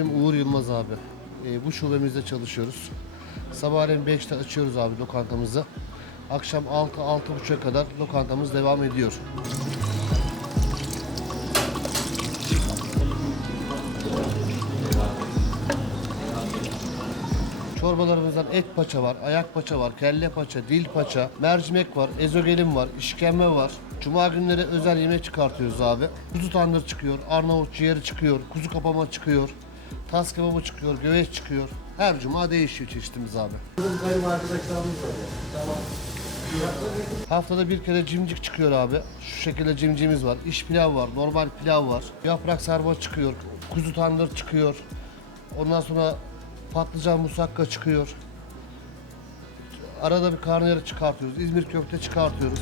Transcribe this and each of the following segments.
İsmim Uğur Yılmaz abi. Ee, bu şubemizde çalışıyoruz. Sabahleyin 5'te açıyoruz abi lokantamızı. Akşam 6-6.30'a kadar lokantamız devam ediyor. Çorbalarımızdan et paça var, ayak paça var, kelle paça, dil paça, mercimek var, ezogelin var, işkembe var. Cuma günleri özel yemek çıkartıyoruz abi. Kuzu tandır çıkıyor, Arnavut ciğeri çıkıyor, kuzu kapama çıkıyor, tas kebabı çıkıyor, göğeş çıkıyor. Her cuma değişiyor çeşitimiz abi. Haftada bir kere cimcik çıkıyor abi. Şu şekilde cimcimiz var. İş pilav var, normal pilav var. Yaprak sarma çıkıyor, kuzu tandır çıkıyor. Ondan sonra patlıcan musakka çıkıyor. Arada bir karnıyarık çıkartıyoruz. İzmir köfte çıkartıyoruz.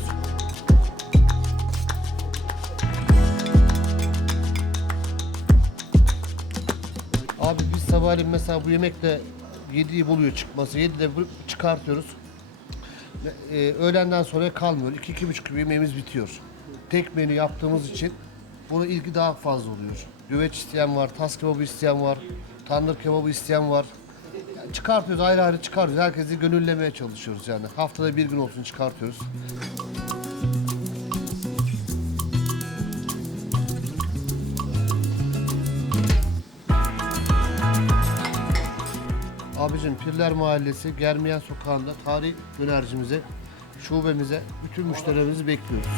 Abi biz sabahleyin mesela bu yemekle 7'yi buluyor çıkması. 7'de bu- çıkartıyoruz. Ve, e, öğlenden sonra kalmıyor. 2-2.30 gibi yemeğimiz bitiyor. Tek menü yaptığımız için buna ilgi daha fazla oluyor. Güveç isteyen var, tas kebabı isteyen var, tandır kebabı isteyen var. Yani çıkartıyoruz, ayrı ayrı çıkartıyoruz. Herkesi gönüllemeye çalışıyoruz yani. Haftada bir gün olsun çıkartıyoruz. Abicim Pirler Mahallesi Germiyan Sokağı'nda tarih dönercimize, şubemize bütün müşterilerimizi bekliyoruz.